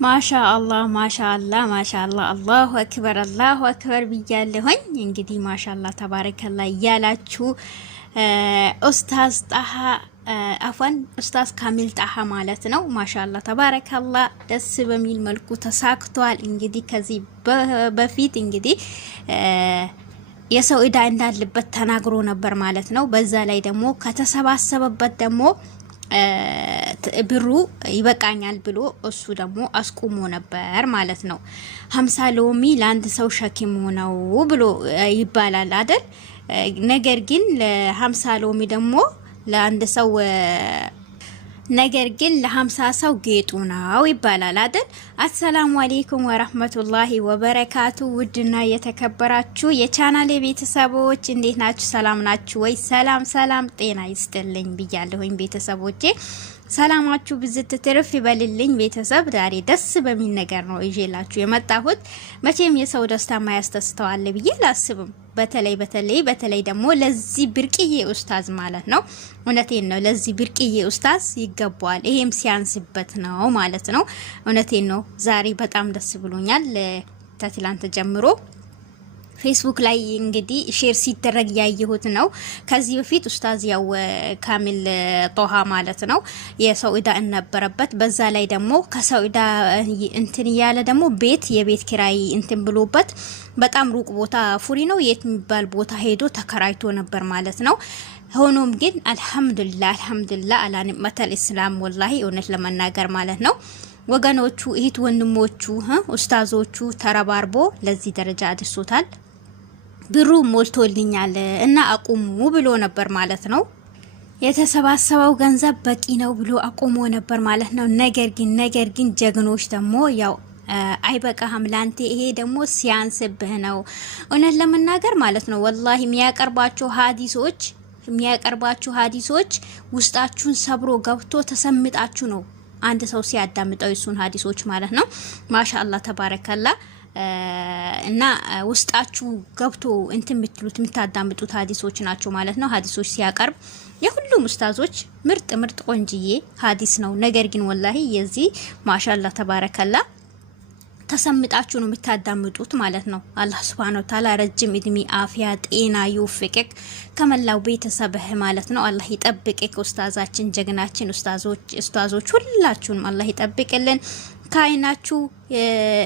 ማሻአላህ ማሻአላህ ማሻአላህ አላሁ አክበር ብያለሁኝ። እንግዲህ ማሻአላህ ተባረከላህ እያላችሁ ኡስታዝ ጣሃ አፈን ኡስታዝ ካሚል ጣሃ ማለት ነው። ማሻአላህ ተባረከላህ ደስ በሚል መልኩ ተሳክቷል። እንግዲህ ከዚህ በፊት እንግዲህ የሰው ዕዳ እንዳለበት ተናግሮ ነበር ማለት ነው። በዛ ላይ ደግሞ ከተሰባሰበበት ደግሞ ብሩ ይበቃኛል ብሎ እሱ ደግሞ አስቁሞ ነበር ማለት ነው። 50 ሎሚ ለአንድ ሰው ሸክም ነው ብሎ ይባላል አይደል? ነገር ግን ለ50 ሎሚ ደግሞ ለአንድ ሰው ለ50 ሰው ጌጡ ነው ይባላል አይደል? አሰላሙ አለይኩም ወራህመቱላሂ ወበረካቱ። ውድና የተከበራችሁ የቻናሌ ቤተሰቦች እንዴት ናችሁ? ሰላም ናችሁ ወይ? ሰላም ጤና ይስጥልኝ ብያለሁኝ ቤተሰቦቼ። ሰላማችሁ ብዝት ትርፍ ይበልልኝ ቤተሰብ። ዛሬ ደስ በሚል ነገር ነው ይዤላችሁ የመጣሁት። መቼም የሰው ደስታ ማያስደስተዋል ብዬ አላስብም። በተለይ ደግሞ ለዚህ ብርቅዬ ኡስታዝ ማለት ነው። እውነቴን ነው፣ ለዚህ ብርቅዬ ኡስታዝ ይገባዋል። ይሄም ሲያንስበት ነው ማለት ነው። እውነቴን ነው። ዛሬ በጣም ደስ ብሎኛል። ከትላንት ጀምሮ ፌስቡክ ላይ እንግዲህ ሼር ሲደረግ ያየሁት ነው። ከዚህ በፊት ኡስታዝ ያው ካሚል ጦሃ ማለት ነው የሰው ዕዳ ነበረበት። በዛ ላይ ደግሞ ከሰው ዕዳ እንትን ያለ ደግሞ የቤት ኪራይ እንትን ብሎበት በጣም ሩቅ ቦታ ፉሪ ነው የት የሚባል ቦታ ሄዶ ተከራይቶ ነበር ማለት ነው። ሆኖም ግን አልহামዱሊላህ አላ ኒዕመተል ኢስላም ወላሂ እውነት ለመናገር ማለት ነው ወገኖቹ እህት ወንድሞቹ ኡስታዞቹ ተረባርቦ ለዚህ ደረጃ አድርሶታል። ብሩ ሞልቶልኛል እና አቁሙ ብሎ ነበር ማለት ነው። የተሰባሰበው ገንዘብ በቂ ነው ብሎ አቁሞ ነበር ማለት ነው። ነገር ግን ጀግኖች ደግሞ ያው አይበቃህም ላንተ ይሄ ደግሞ ሲያንስብህ ነው እውነት ለመናገር ማለት ነው። ወላሂ የሚያቀርባቸው ሀዲሶች ውስጣችሁን ሰብሮ ገብቶ ተሰምጣችሁ ነው አንድ ሰው ሲያዳምጠው እሱን ሀዲሶች ማለት ነው። ማሻአላህ ተባረከላ እና ውስጣችሁ ገብቶ እንትን የምታዳምጡት ሀዲሶች ናቸው ማለት ነው። ሀዲሶች ሲያቀርብ የሁሉም ኡስታዞች ምርጥ ቆንጅዬ ሀዲስ ነው። ነገር ግን ወላሂ የዚህ ማሻአላህ ተባረከላ ተሰምጣችሁ ነው የምታዳምጡት ማለት ነው። አላህ Subhanahu Wa Ta'ala ረጅም እድሜ አፍያ ጤና ይወፍቅክ ከመላው ቤተሰብህ ማለት ነው። አላህ ይጠብቅክ። ኡስታዛችን ጀግናችን ኡስታዞች ሁላችሁንም አላህ ይጠብቅልን። ካይናችሁ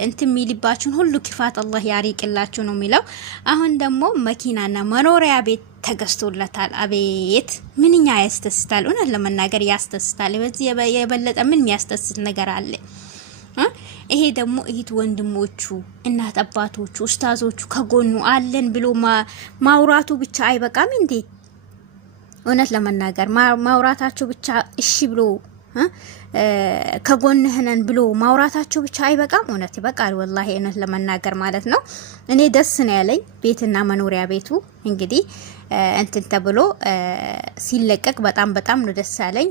እንትን ሚልባችሁን ሁሉ ክፋት አላህ ያሪቅላችሁ ነው የሚለው። አሁን ደግሞ መኪናና መኖሪያ ቤት ተገዝቶለታል። አቤት ምንኛ ያስተስታል። እውነት ለመናገር ያስተስታል። በዚህ የበለጠ ምን የሚያስተስት ነገር አለ? ይሄ ደግሞ እህት ወንድሞቹ እናት አባቶቹ ኡስታዞቹ ከጎኑ አለን ብሎ ማውራቱ ብቻ አይበቃም እንዴ? እውነት ለመናገር ማውራታቸው ብቻ እሺ ብሎ ከጎንህ ነን ብሎ ማውራታቸው ብቻ አይበቃም? እውነት ይበቃል ወላሂ እውነት ለመናገር ማለት ነው። እኔ ደስ ነው ያለኝ ቤትና መኖሪያ ቤቱ እንግዲህ እንትን ተብሎ ሲለቀቅ በጣም ነው ደስ ያለኝ።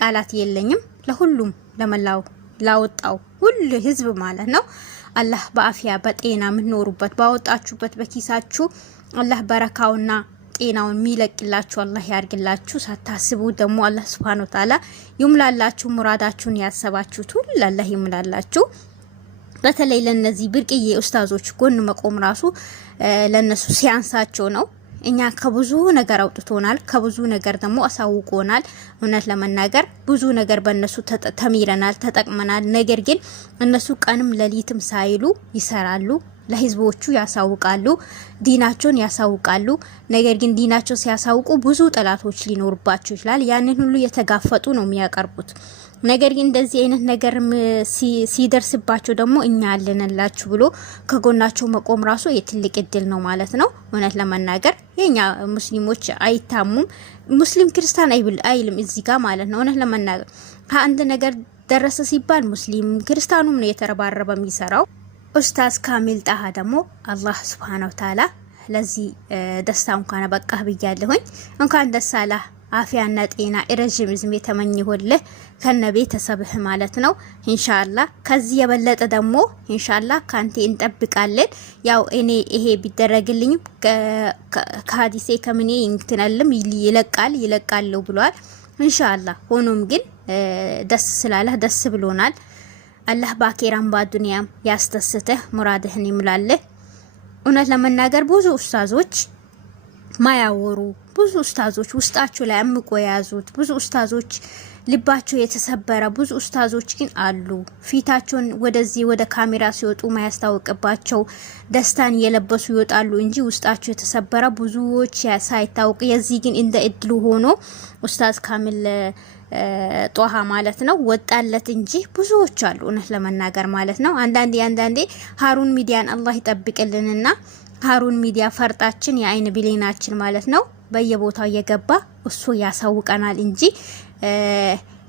ቃላት የለኝም። ለሁሉም ለመላው ላወጣው ሁሉ ህዝብ ማለት ነው አላህ በአፍያ በጤና የምትኖሩበት ባወጣችሁበት በኪሳችሁ አላህ በረካውና ጤናውን የሚለቅላችሁ አላህ ያርግላችሁ። ሳታስቡ ደግሞ አላህ Subhanahu Wa Ta'ala ይምላላችሁ። ሙራዳችሁን ያሰባችሁት ሁሉ አላህ ይምላላችሁ። በተለይ ለነዚህ ብርቅዬ ኡስታዞች ጎን መቆም ራሱ ለነሱ ሲያንሳቸው ነው። እኛ ከብዙ ነገር አውጥቶናል፣ ከብዙ ነገር ደግሞ አሳውቆናል። እውነት ለመናገር ብዙ ነገር በእነሱ ተሚረናል፣ ተጠቅመናል። ነገር ግን እነሱ ቀንም ለሊትም ሳይሉ ይሰራሉ፣ ለህዝቦቹ ያሳውቃሉ፣ ዲናቸውን ያሳውቃሉ። ነገር ግን ዲናቸው ሲያሳውቁ ብዙ ጠላቶች ሊኖርባቸው ይችላል። ያንን ሁሉ የተጋፈጡ ነው የሚያቀርቡት። ነገር ግን እንደዚህ አይነት ነገር ሲደርስባቸው ደግሞ እኛ አለንላችሁ ብሎ ከጎናቸው መቆም ራሱ የትልቅ እድል ነው ማለት ነው። እውነት ለመናገር የኛ ሙስሊሞች አይታሙም። ሙስሊም ክርስቲያን አይልም እዚህ ጋር ማለት ነው። እውነት ለመናገር ከአንድ ነገር ደረሰ ሲባል ሙስሊም ክርስቲያኑም ነው የተረባረበ የሚሰራው። ኡስታዝ ካሚል ጣሃ ደግሞ አላህ Subhanahu Wa Ta'ala ለዚህ ደስታ እንኳን በቃህ ብያለሁኝ። እንኳን ደስ አለህ። አፍያና ጤና ረጅም እድሜ ተመኝሁልህ ከነቤተሰብህ ማለት ነው። ኢንሻአላህ ከዚህ የበለጠ ደግሞ ኢንሻአላህ ካንተ እንጠብቃለን። ያው እኔ ይሄ ቢደረግልኝ ከሀዲሴ ከምኔ እንትናለም ይለቃል ብሏል ኢንሻአላህ። ሆኖም ግን ደስ ስላለህ ደስ ብሎናል። አላህ በአኺራም በዱንያም ያስተስተህ ሙራድህን ይሙላልህ። እውነት ለመናገር ብዙ ኡስታዞች ማያወሩ ብዙ ኡስታዞች ውስጣቸው ላይ አምቆ የያዙት ብዙ ኡስታዞች ልባቸው የተሰበረ ብዙ ኡስታዞች ግን አሉ። ፊታቸውን ወደዚህ ወደ ካሜራ ሲወጡ ማያስታውቅባቸው ደስታን የለበሱ ይወጣሉ እንጂ ውስጣቸው የተሰበረ ብዙዎች ሳይታወቅ የዚህ ግን እንደ እድሉ ሆኖ ኡስታዝ ካሚል ጧሃ ማለት ነው ወጣለት እንጂ ብዙዎች አሉ እውነት ለመናገር ማለት ነው። አንዳንዴ ሀሩን ሚዲያን አላህ ይጠብቅልንና ሀሩን ሚዲያ ፈርጣችን የአይን ብሌናችን ማለት ነው በየቦታው እየገባ እሱ ያሳውቀናል እንጂ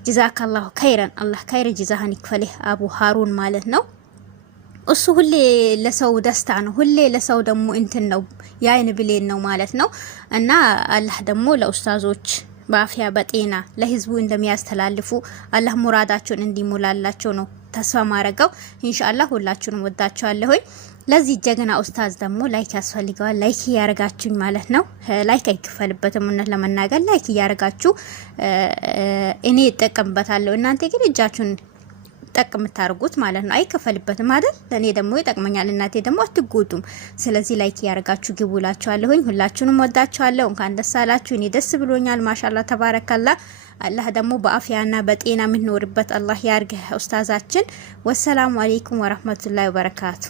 ጀዛከላሁ ኸይረን አላህ ኸይር ጀዛህን ይክፈልህ አቡ ሀሩን ማለት ነው። እሱ ሁሌ ለሰው ደስታ ነው፣ ሁሌ ለሰው ደግሞ እንትን ነው የአይን ብሌን ነው ማለት ነው። እና አላህ ደግሞ ለኡስታዞች በአፍያ በጤና ለህዝቡ እንደሚያስተላልፉ አላህ ሙራዳቸውን እንዲሞላላቸው ነው ተስፋ ማረጋው። ኢንሻአላህ ሁላችሁንም ወዳችኋለሁ። ለዚህ ጀግና ኡስታዝ ደግሞ ላይክ ያስፈልገዋል። ላይክ ያረጋችሁኝ ማለት ነው። ላይክ አይከፈልበትም እውነት ለመናገር ላይክ ያረጋችሁ እኔ እጠቀምበታለሁ። እናንተ ግን እጃችሁን ጠቅ የምታርጉት ማለት ነው አይከፈልበትም አይደል? ለኔ ደግሞ ይጠቅመኛል፣ እናንተ ደግሞ አትጎዱም። ስለዚህ ላይክ ያረጋችሁ ግቡላችኋለሁኝ። ሁላችሁንም ወዳችኋለሁ። እንኳን ደስ አላችሁ። እኔ ደስ ብሎኛል። ማሻአላህ ተባረከላ። አላህ ደግሞ በአፍያና በጤና የምንኖርበት አላህ ያርግህ ኡስታዛችን። ወሰላሙ አለይኩም ወራህመቱላሂ ወበረካቱ።